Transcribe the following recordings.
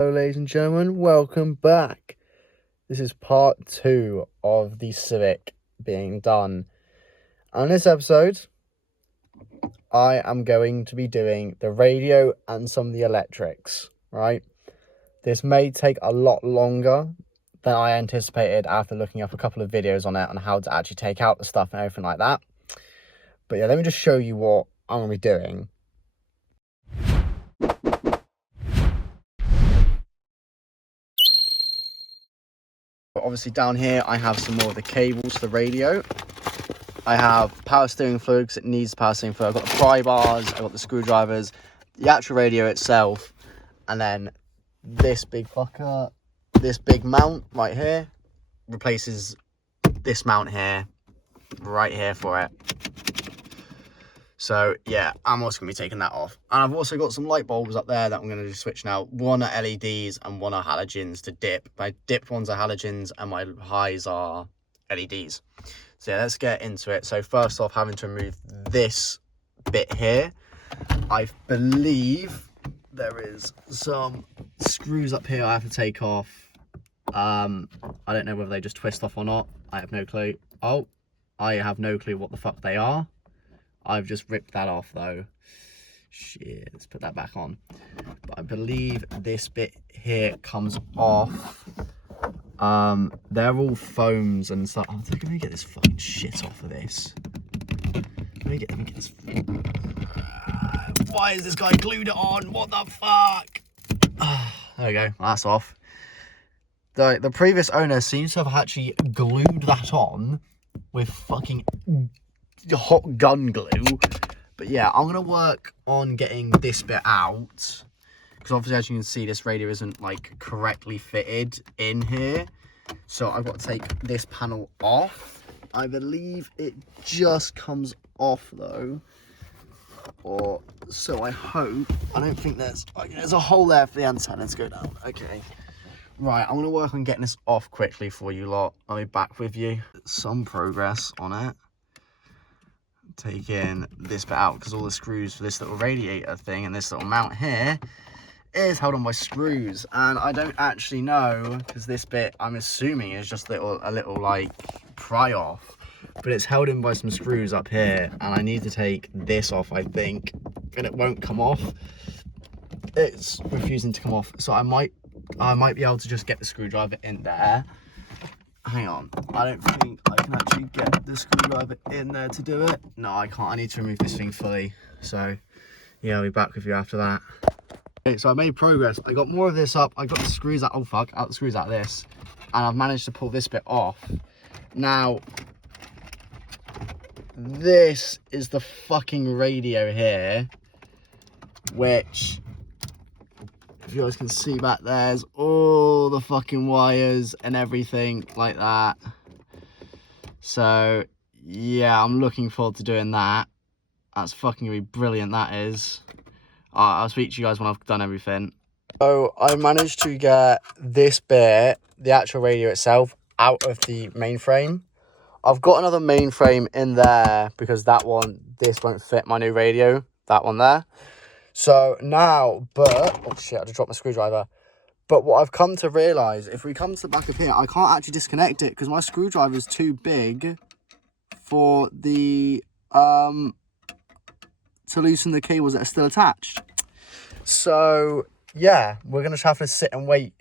Hello ladies and gentlemen, welcome back. This is part 2 of the Civic being done. On this episode, I am going to be doing the radio and some of the electrics, right? This may take a lot longer than I anticipated after looking up a couple of videos on it on how to actually take out the stuff and everything like that. But yeah, let me just show you what I'm going to be doing. Obviously down here I have some more of the cables for the radio. I have power steering fluid because it needs power steering fluid. I've got the pry bars, I've got the screwdrivers, the actual radio itself, and then this big fucker, this big mount right here replaces this mount here, right here for it. So yeah, I'm also going to be taking that off. And I've also got some light bulbs up there that I'm going to switch now. One are LEDs and one are halogens to dip. My dipped ones are halogens and my highs are LEDs. So yeah, let's get into it. So first off, having to remove this bit here. I believe there is some screws up here I have to take off. I don't know whether they just twist off or not. I have no clue. Oh, I have no clue what the fuck they are. I've just ripped that off though. Shit, let's put that back on. But I believe this bit here comes off. They're all foams and stuff. I'm going to get this fucking shit off of this. Let me get this. Why is this guy glued it on? What the fuck? There we go, that's off. The previous owner seems to have actually glued that on with fucking hot gun glue. But yeah, I'm gonna work on getting this bit out because obviously, as you can see, this radio isn't like correctly fitted in here, so I've got to take this panel off. I believe it just comes off though, or so I hope. I don't think there's a hole there for the antenna to go down. Okay, right, I'm gonna work on getting this off quickly for you lot. I'll be back with you. Some progress on it. Taking this bit out because all the screws for this little radiator thing and this little mount here is held on by screws, and I don't actually know because this bit I'm assuming is just a little like pry off, but it's held in by some screws up here, and I need to take this off, I think, and it won't come off. It's refusing to come off, so I might be able to just get the screwdriver in there. Hang on, I don't think I can actually get the screwdriver in there to do it. No, I can't. I need to remove this thing fully. So yeah, I'll be back with you after that. Okay, so I made progress. I got more of this up. I got the screws out. Oh fuck, out the screws out of this, and I've managed to pull this bit off. Now this is the fucking radio here, which, if you guys can see back, there's all the fucking wires and everything like that. So yeah, I'm looking forward to doing that. That's fucking gonna be brilliant, that is. I'll speak to you guys when I've done everything. So I managed to get this bit, the actual radio itself, out of the mainframe. I've got another mainframe in there because this won't fit my new radio, that one there. So now, oh shit, I just dropped my screwdriver. But what I've come to realise, if we come to the back of here, I can't actually disconnect it because my screwdriver is too big for the, to loosen the cables that are still attached. So yeah, we're going to have to sit and wait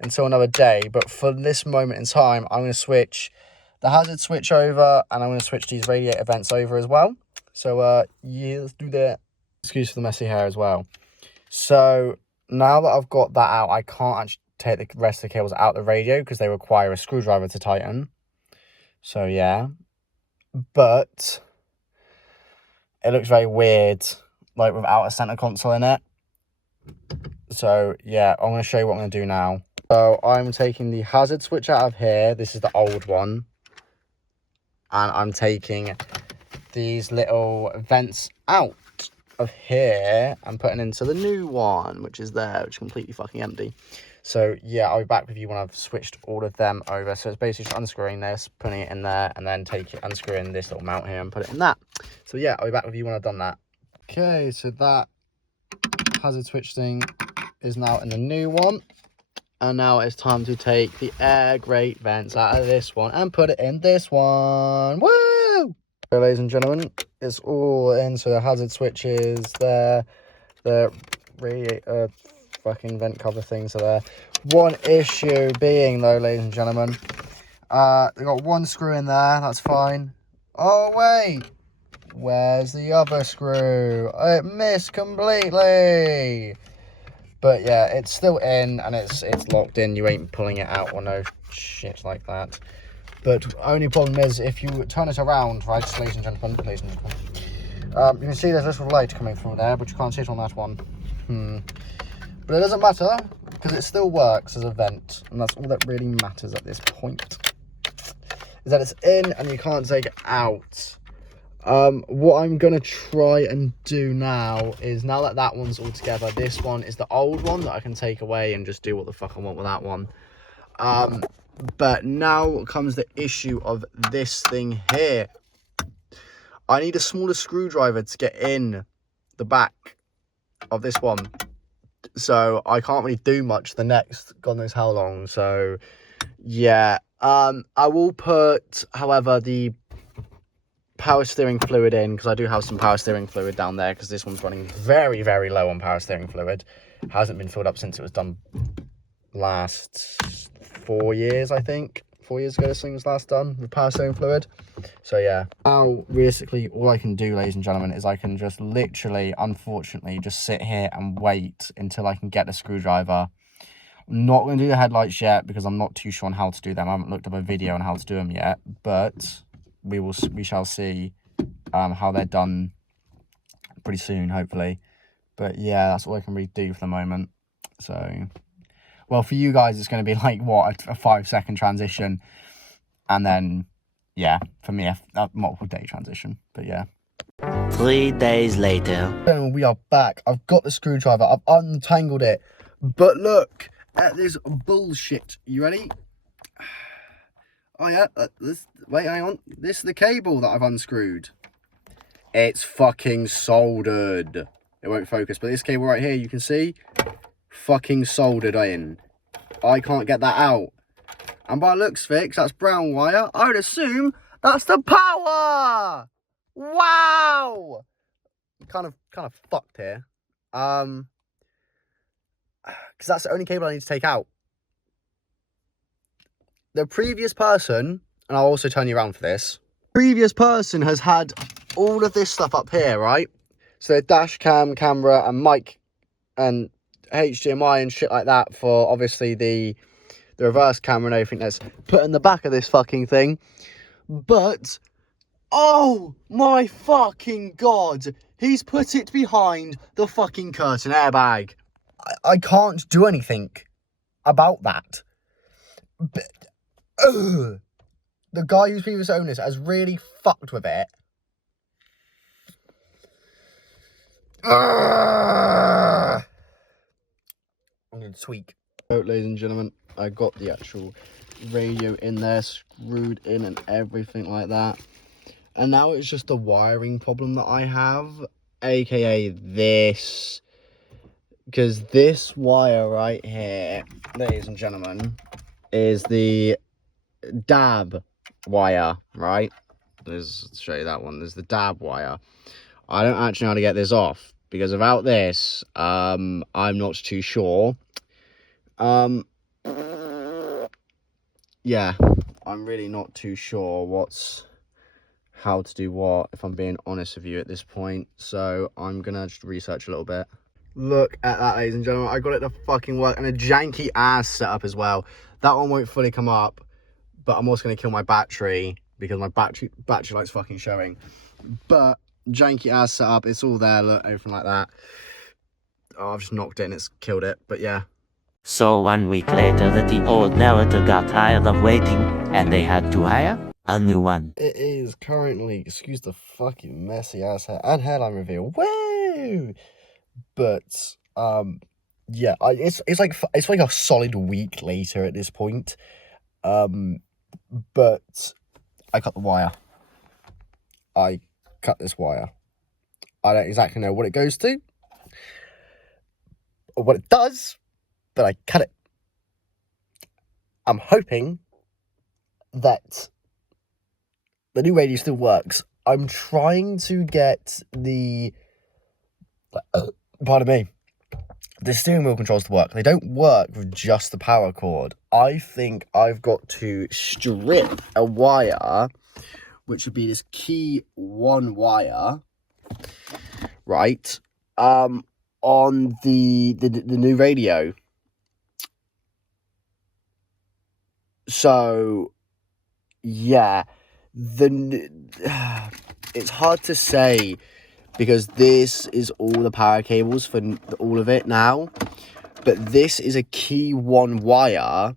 until another day. But for this moment in time, I'm going to switch the hazard switch over, and I'm going to switch these radiator vents over as well. So yeah, let's do that. Excuse for the messy hair as well. So now that I've got that out, I can't actually take the rest of the cables out of the radio because they require a screwdriver to tighten. So yeah, but it looks very weird, like without a center console in it. So yeah, I'm going to show you what I'm going to do now. So I'm taking the hazard switch out of here. This is the old one. And I'm taking these little vents out of here and putting into the new one, which is there, which is completely fucking empty. So yeah, I'll be back with you when I've switched all of them over. So it's basically just unscrewing this, putting it in there, and then unscrewing this little mount here and put it in that. So yeah, I'll be back with you when I've done that. Okay, so that hazard switch thing is now in the new one. And now it's time to take the air grate vents out of this one and put it in this one. Woo! So, ladies and gentlemen, it's all in. So the hazard switches there, the radiator fucking vent cover things are there. One issue being, though, ladies and gentlemen, they got one screw in there. That's fine. Oh wait, where's the other screw? It missed completely. But yeah, it's still in and it's locked in. You ain't pulling it out or no shit like that. But only problem is if you turn it around, right, ladies and gentlemen, you can see there's a little light coming through there, but you can't see it on that one. But it doesn't matter because it still works as a vent, and that's all that really matters at this point. Is that it's in and you can't take it out. What I'm gonna try and do now is, now that that one's all together, this one is the old one that I can take away and just do what the fuck I want with that one. But now comes the issue of this thing here. I need a smaller screwdriver to get in the back of this one, so I can't really do much the next god knows how long. So yeah, I will put, however, the power steering fluid in, because I do have some power steering fluid down there, because this one's running very, very low on power steering fluid. Hasn't been filled up since it was done last 4 years, I think. 4 years ago this thing was last done with power steering fluid. So yeah, now realistically all I can do, ladies and gentlemen, is I can just literally, unfortunately, just sit here and wait until I can get the screwdriver. I'm not going to do the headlights yet because I'm not too sure on how to do them. I haven't looked up a video on how to do them yet, but we shall see how they're done pretty soon, hopefully. But yeah, that's all I can really do for the moment. So, well, for you guys, it's going to be like, what, a 5-second transition. And then, yeah, for me, a multiple day transition. But yeah. 3 days later. We are back. I've got the screwdriver. I've untangled it. But look at this bullshit. You ready? Oh yeah, wait, hang on. This is the cable that I've unscrewed. It's fucking soldered. It won't focus, but this cable right here, you can see, fucking soldered in. I can't get that out. And by looks fix, that's brown wire. I would assume that's the power. Wow. Kind of fucked here. Because that's the only cable I need to take out. The previous person, and I'll also turn you around for this, previous person has had all of this stuff up here, right? So dash cam, camera, and mic, and HDMI and shit like that for obviously the reverse camera and everything that's put in the back of this fucking thing. But, oh my fucking god, he's put it behind the fucking curtain airbag. I can't do anything about that. But, the guy whose previous owners has really fucked with it. I'm going to tweak. So, ladies and gentlemen, I got the actual radio in there, screwed in and everything like that. And now it's just a wiring problem that I have, aka this. Because this wire right here, ladies and gentlemen, is the dab wire, right? Let's show you that one. There's the dab wire. I don't actually know how to get this off, because without this, I'm not too sure. Yeah, I'm really not too sure how to do what, if I'm being honest with you at this point. So I'm gonna just research a little bit. Look at that, ladies and gentlemen. I got it to fucking work, and a janky ass setup as well. That one won't fully come up, but I'm also gonna kill my battery because my battery light's fucking showing. But janky ass setup, it's all there, look, everything like that. Oh, I've just knocked it and it's killed it, but yeah. So 1 week later, the old narrator got tired of waiting, and they had to hire a new one. It is currently, excuse the fucking messy ass hair and hairline reveal. Woo! But yeah, it's like a solid week later at this point. But I cut the wire. I cut this wire. I don't exactly know what it goes to or what it does, but I cut it. I'm hoping that the new radio still works. I'm trying to get the pardon me, the steering wheel controls to work. They don't work with just the power cord. I think I've got to strip a wire, which would be this key 1 wire, right, on the new radio. So, yeah, it's hard to say, because this is all the power cables for all of it now. But this is a key 1 wire,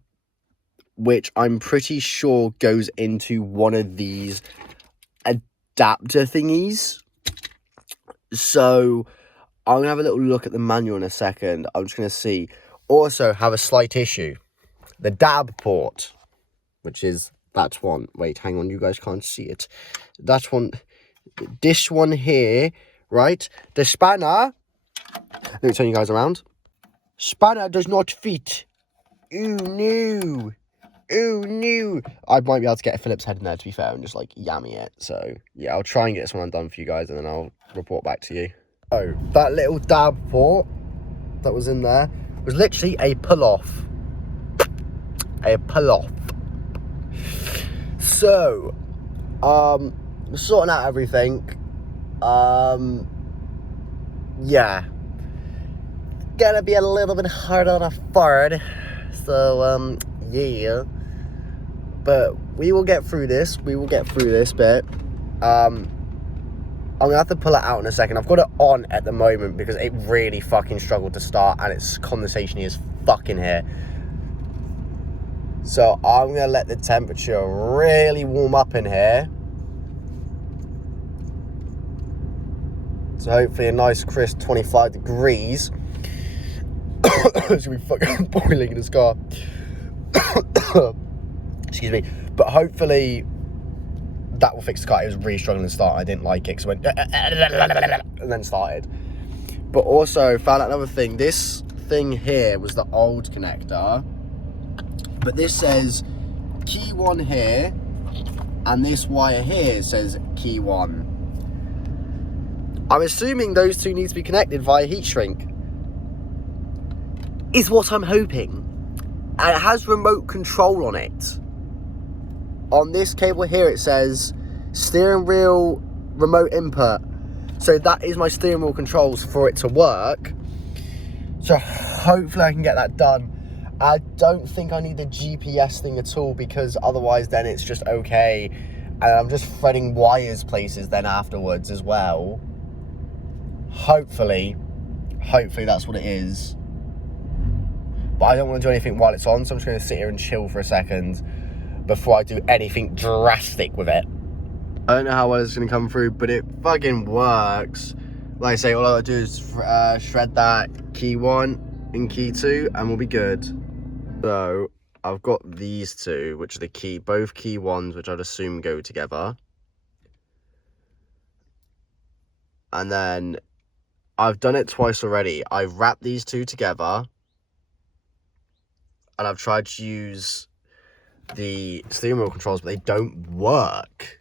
which I'm pretty sure goes into one of these adapter thingies. So I'm going to have a little look at the manual in a second. I'm just going to see. Also have a slight issue. The DAB port, which is that one. Wait, hang on. You guys can't see it. That one. This one here, right? The spanner. Let me turn you guys around. Spanner does not fit. Ooh, no. Ooh, no. I might be able to get a Phillips head in there, to be fair, and just, like, yammy it. So, yeah, I'll try and get this one undone for you guys, and then I'll report back to you. Oh, that little DAB port that was in there was literally a pull-off. A pull-off. So, sorting out everything. Yeah. Gonna be a little bit hard on a Ford. So, yeah. But we will get through this. We will get through this bit. I'm gonna have to pull it out in a second. I've got it on at the moment because it really fucking struggled to start, and it's conversation-y as fucking here. So I'm gonna let the temperature really warm up in here. So hopefully a nice crisp 25 degrees. It's gonna be fucking boiling in this car. Excuse me. But hopefully that will fix the car. It was really struggling to start. I didn't like it, so it went and then started. But also found out another thing. This thing here was the old connector, but this says key 1 here, and this wire here says key 1. I'm assuming those two need to be connected via heat shrink, is what I'm hoping. And it has remote control on it. On this cable here, it says steering wheel remote input. So that is my steering wheel controls for it to work. So hopefully I can get that done. I don't think I need the GPS thing at all, because otherwise then it's just okay. And I'm just threading wires places then afterwards as well. Hopefully that's what it is. But I don't want to do anything while it's on, so I'm just going to sit here and chill for a second before I do anything drastic with it. I don't know how well it's going to come through, but it fucking works. Like I say, all I got to do is shred that key 1 and key 2, and we'll be good. So I've got these two, which are both key 1s, which I'd assume go together. And then I've done it twice already. I've wrapped these two together, and I've tried to use the steering wheel controls, but they don't work.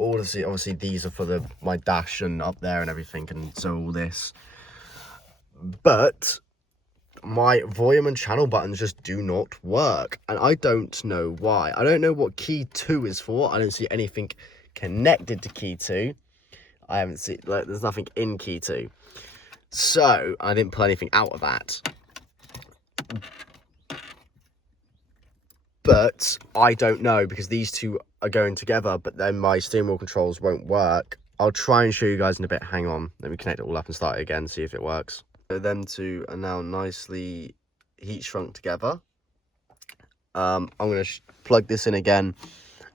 Obviously these are for my dash and up there and everything, and so all this. But my volume and channel buttons just do not work, and I don't know why. I don't know what key 2 is for. I don't see anything connected to key 2. I haven't seen, like, there's nothing in key 2. So I didn't pull anything out of that. But I don't know, because these two are going together, but then my steering wheel controls won't work. I'll try and show you guys in a bit. Hang on. Let me connect it all up and start it again, see if it works. So them two are now nicely heat shrunk together. I'm going to plug this in again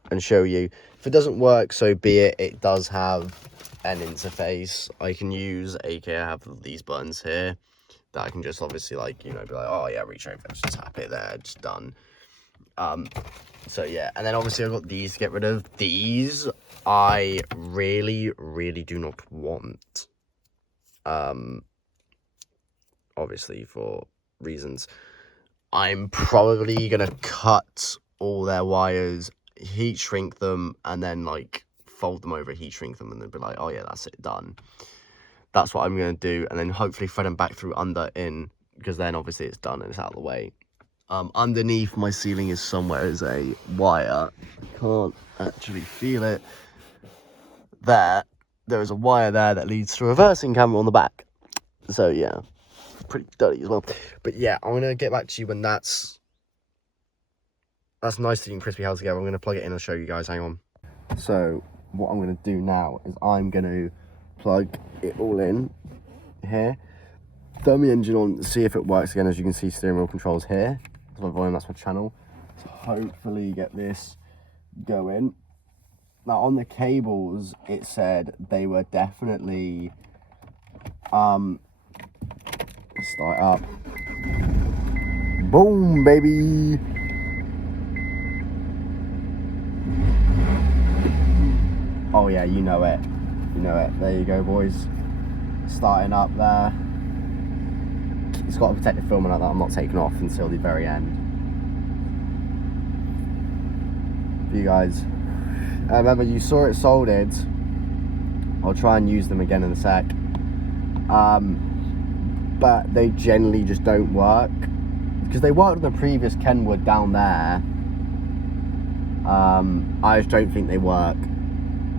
and show you. If it doesn't work, so be it. It does have an interface I can use, aka I have these buttons here that I can just obviously, like, you know, be like, oh yeah, reach over, just tap it there, it's done. So yeah, and then obviously I've got these to get rid of. These I really do not want, obviously for reasons. I'm probably going to cut all their wires, heat shrink them, and then like fold them over, heat shrink them, and then be like, oh yeah, that's it, done. That's what I'm going to do, and then hopefully thread them back through under in, because then obviously it's done and it's out of the way. Underneath my ceiling is somewhere is a wire. Can't actually feel it. There is a wire there that leads to a reversing camera on the back. So yeah, pretty dirty as well. But yeah, I'm gonna get back to you when that's nice and crispy held together. I'm gonna plug it in and show you guys. Hang on. So what I'm gonna do now is I'm gonna plug it all in here, turn the engine on, see if it works again. As you can see, steering wheel controls here. That's my volume, that's my channel. So hopefully get this going. Now on the cables, it said they were definitely start up. Boom, baby. Oh yeah, you know it. You know it. There you go, boys. Starting up there. It's got a protective filament like that. I'm not taking off until the very end. You guys, remember you saw it soldered. I'll try and use them again in a sec. But they generally just don't work because they worked on the previous Kenwood down there. I just don't think they work.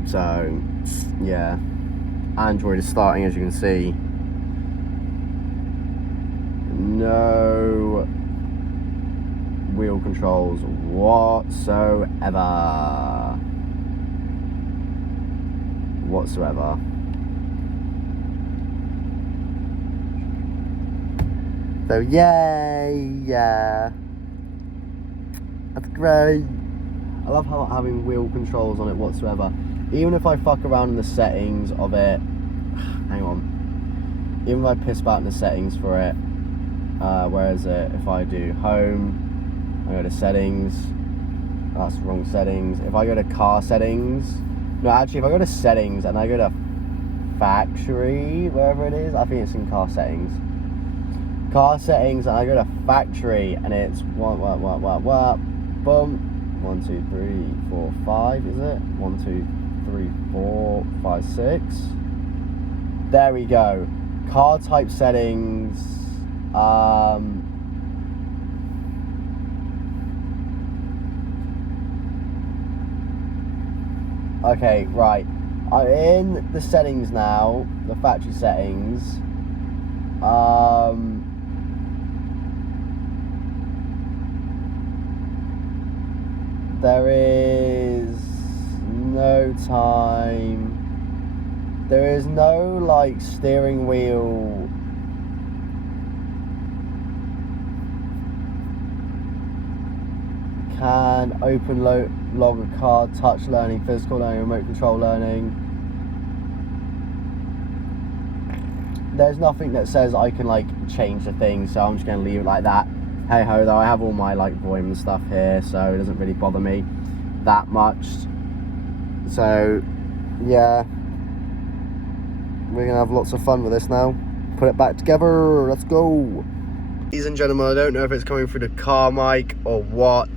So yeah, Android is starting, as you can see. No wheel controls whatsoever. So yay, yeah, that's great. I love how not having wheel controls on it whatsoever. Even if I fuck around in the settings of it, hang on, even if I piss about in the settings for it, where is it? If I do home, I go to settings, that's the wrong settings. If I go to car settings, no, actually if I go to settings and I go to factory, wherever it is, I think it's in car settings, and I go to factory and it's boom, 1 2 3 4 5, is it 1 2 3 4 5 6, there we go. Car type settings, okay, right, I'm in the settings now, the factory settings. There is no time. There is no like steering wheel. Can open log a car, touch learning, physical learning, remote control learning. There's nothing that says I can like change the thing, so I'm just gonna leave it like that. Hey ho, though, I have all my like volume and stuff here, so it doesn't really bother me that much. So yeah, we're gonna have lots of fun with this now. Put it back together, let's go. Ladies and gentlemen, I don't know if it's coming through the car mic or what,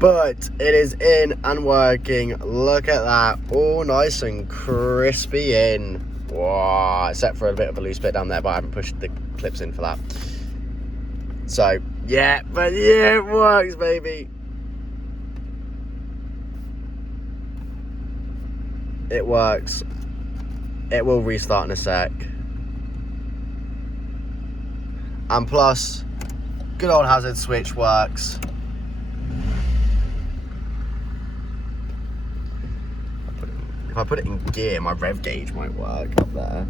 but it is in and working. Look at that, all nice and crispy in. Wow, except for a bit of a loose bit down there, but I haven't pushed the clips in for that. So yeah, but yeah, it works, baby. It works. It will restart in a sec. And plus, good old hazard switch works. If I put it in gear, my rev gauge might work up there.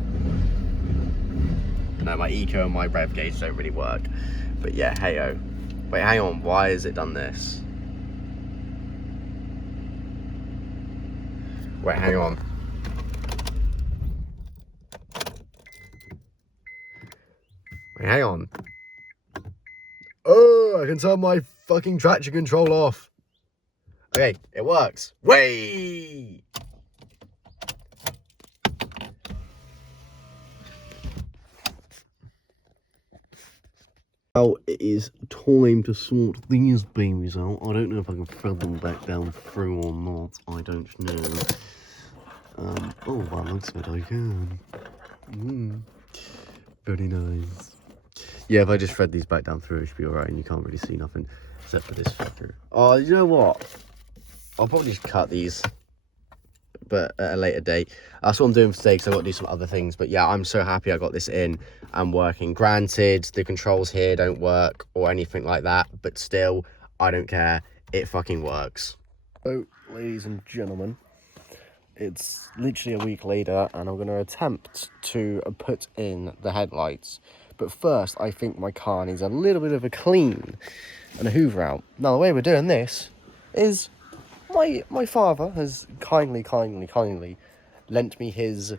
No, my eco and my rev gauge don't really work. But yeah, hey-oh. Wait, hang on, why has it done this? Wait, hang on. Wait, hang on. Oh, I can turn my fucking traction control off. Okay, it works. Way! Now it is time to sort these babies out. I don't know if I can thread them back down through or not. I don't know. Oh, that looks good. I can. Very nice. Yeah, if I just thread these back down through, it should be alright, and you can't really see nothing except for this fucker. Oh, you know what? I'll probably just cut these, but at a later date. That's what I'm doing for today, because I've got to do some other things. But yeah, I'm so happy I got this in and working. Granted, the controls here don't work or anything like that, but still, I don't care. It fucking works. So, ladies and gentlemen, it's literally a week later, and I'm going to attempt to put in the headlights. But first, I think my car needs a little bit of a clean and a hoover out. Now, the way we're doing this is my father has kindly lent me his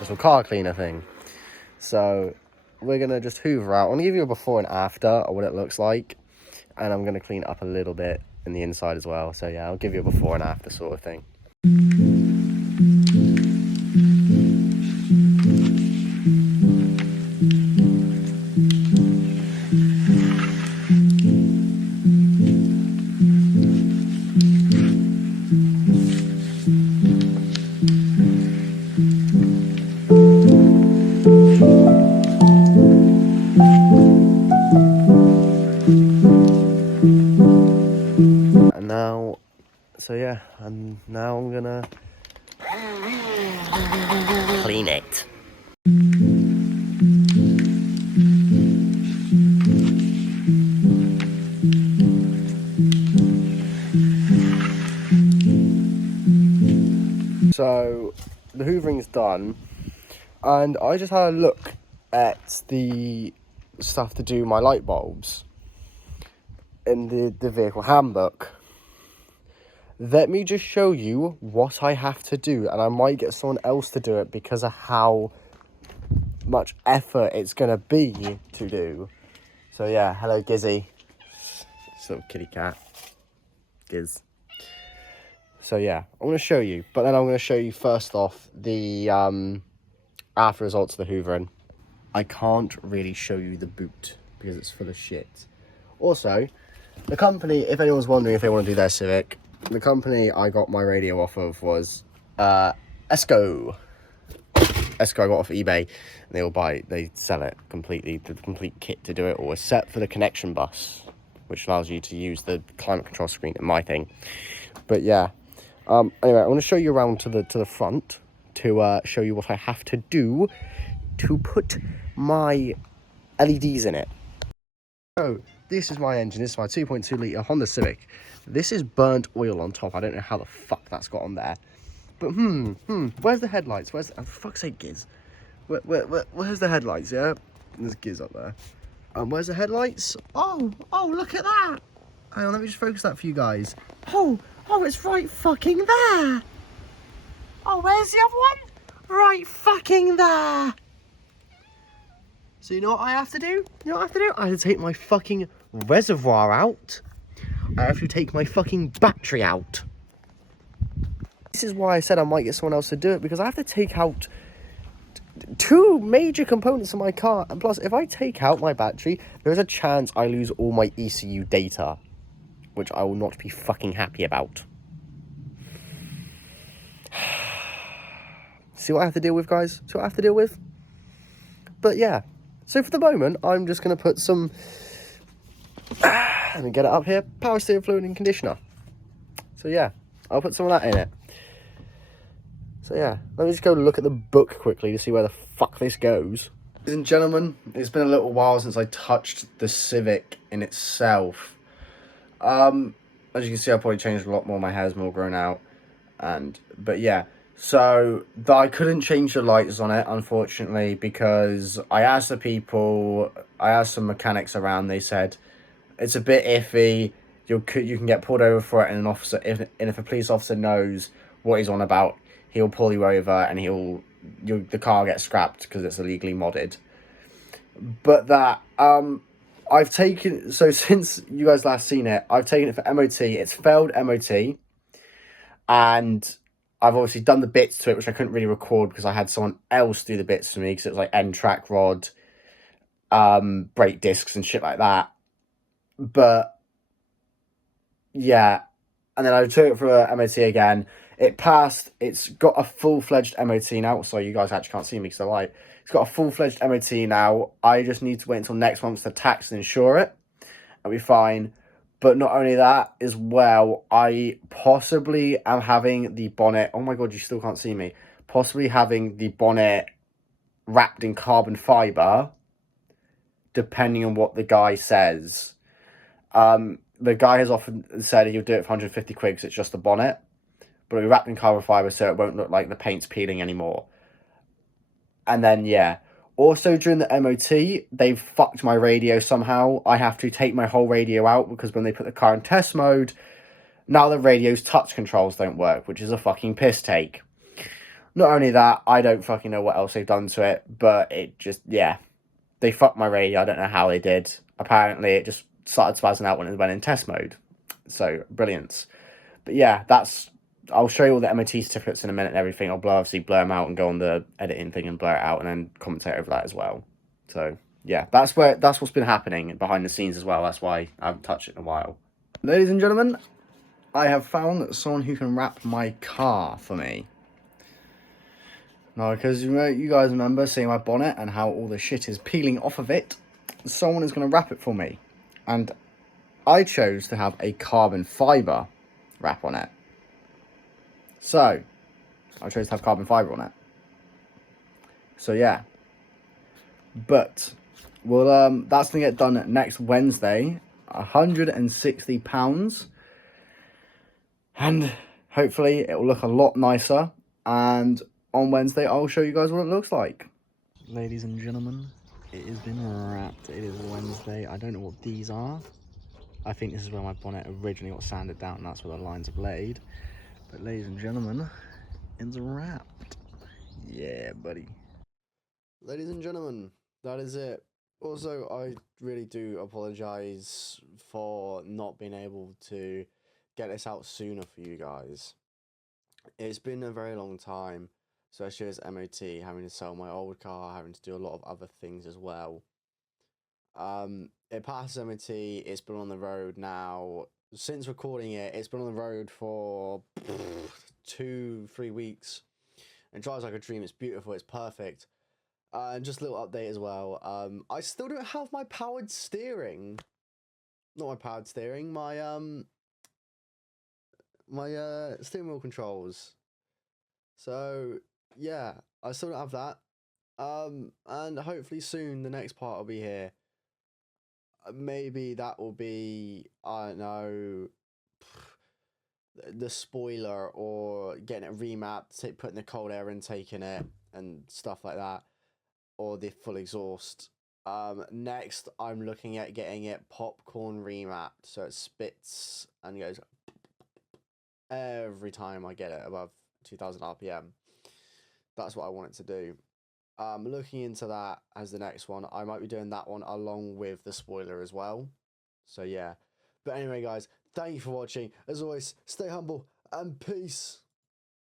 little car cleaner thing. So we're going to just hoover out. I'm going to give you a before and after of what it looks like. And I'm going to clean it up a little bit in the inside as well. So yeah, I'll give you a before and after sort of thing. And now, so yeah, and now I'm gonna clean it. So the hoovering's done, and I just had a look at the stuff to do my light bulbs in the vehicle handbook. Let me just show you what I have to do, and I might get someone else to do it because of how much effort it's gonna be to do. So yeah, hello Gizzy. This little kitty cat. Giz. So yeah, I'm gonna show you, but then I'm gonna show you first off the after results of the hoovering. I can't really show you the boot because it's full of shit. Also, the company, if anyone's wondering if they want to do their Civic, the company I got my radio off of was Esco. Esco I got off eBay, and they sell it completely, the complete kit to do it, or except for the connection bus, which allows you to use the climate control screen in my thing. But yeah, anyway, I want to show you around to the front to show you what I have to do to put my LEDs in it. So this is my engine. This is my 2.2 litre Honda Civic. This is burnt oil on top. I don't know how the fuck that's got on there. But where's the headlights? Oh, for fuck's sake, Giz. Where's the headlights? Yeah, there's Giz up there. Where's the headlights? Oh, look at that. Hang on, let me just focus that for you guys. Oh, it's right fucking there. Oh, where's the other one? Right fucking there. So you know what I have to do? I have to take my fucking reservoir out. I have to take my fucking battery out. This is why I said I might get someone else to do it, because I have to take out two major components of my car. And plus, if I take out my battery, there's a chance I lose all my ECU data, which I will not be fucking happy about. See what I have to deal with, guys? See what I have to deal with? But yeah. So for the moment, I'm just going to put some, let me get it up here, power steering fluid and conditioner. So yeah, I'll put some of that in it. So yeah, let me just go look at the book quickly to see where the fuck this goes. Ladies and gentlemen, it's been a little while since I touched the Civic in itself. As you can see, I've probably changed a lot more, my hair's more grown out. But yeah. So, I couldn't change the lights on it, unfortunately, because I asked some mechanics around, they said, it's a bit iffy, you can get pulled over for it, and if a police officer knows what he's on about, he'll pull you over, and the car gets scrapped, because it's illegally modded. But that, since you guys last seen it, I've taken it for MOT, it's failed MOT, and I've obviously done the bits to it, which I couldn't really record because I had someone else do the bits for me, because it was like end track rod, brake discs and shit like that. But yeah, and then I took it for a MOT again. It passed. It's got a full-fledged MOT now. So you guys actually can't see me because of the light. It's got a full-fledged MOT now. I just need to wait until next month to tax and insure it. I'll be fine. But not only that, as well, I possibly am having the bonnet. Oh my god, you still can't see me. Possibly having the bonnet wrapped in carbon fiber, depending on what the guy says. The guy has often said he'll do it for 150 quid because it's just the bonnet, but it'll be wrapped in carbon fiber so it won't look like the paint's peeling anymore. And then, yeah. Also, during the MOT, they've fucked my radio somehow. I have to take my whole radio out because when they put the car in test mode, now the radio's touch controls don't work, which is a fucking piss take. Not only that, I don't fucking know what else they've done to it, but it just, yeah. They fucked my radio. I don't know how they did. Apparently, it just started spazzing out when it went in test mode. So, brilliant. But yeah, that's... I'll show you all the MOT certificates in a minute and everything. I'll obviously blur them out and go on the editing thing and blur it out and then commentate over that as well. So, yeah, that's what's been happening behind the scenes as well. That's why I haven't touched it in a while. Ladies and gentlemen, I have found someone who can wrap my car for me. Now, because you guys remember seeing my bonnet and how all the shit is peeling off of it, someone is going to wrap it for me. And I chose to have a carbon fibre wrap on it. So, I chose to have carbon fibre on it. So, yeah. But, well, that's going to get done next Wednesday. £160. And hopefully it will look a lot nicer. And on Wednesday, I'll show you guys what it looks like. Ladies and gentlemen, it has been wrapped. It is Wednesday. I don't know what these are. I think this is where my bonnet originally got sanded down. And that's where the lines have laid. But ladies and gentlemen, it's wrapped. Yeah, buddy. Ladies and gentlemen, that is it. Also, I really do apologise for not being able to get this out sooner for you guys. It's been a very long time, especially as MOT, having to sell my old car, having to do a lot of other things as well. It passed MOT, it's been on the road now. Since recording it, it's been on the road for 2-3 weeks. It drives like a dream. It's beautiful. It's perfect. And just a little update as well. I still don't have my powered steering. Not my powered steering. My steering wheel controls. So yeah, I still don't have that. And hopefully soon the next part will be here. Maybe that will be, I don't know, the spoiler or getting it remapped, putting the cold air intake in it and stuff like that, or the full exhaust. Next, I'm looking at getting it popcorn remapped, so it spits and goes every time I get it above 2000 RPM. That's what I want it to do. Looking into that as the next one. I might be doing that one along with the spoiler as well. So yeah. But anyway, guys, thank you for watching. As always, stay humble and peace.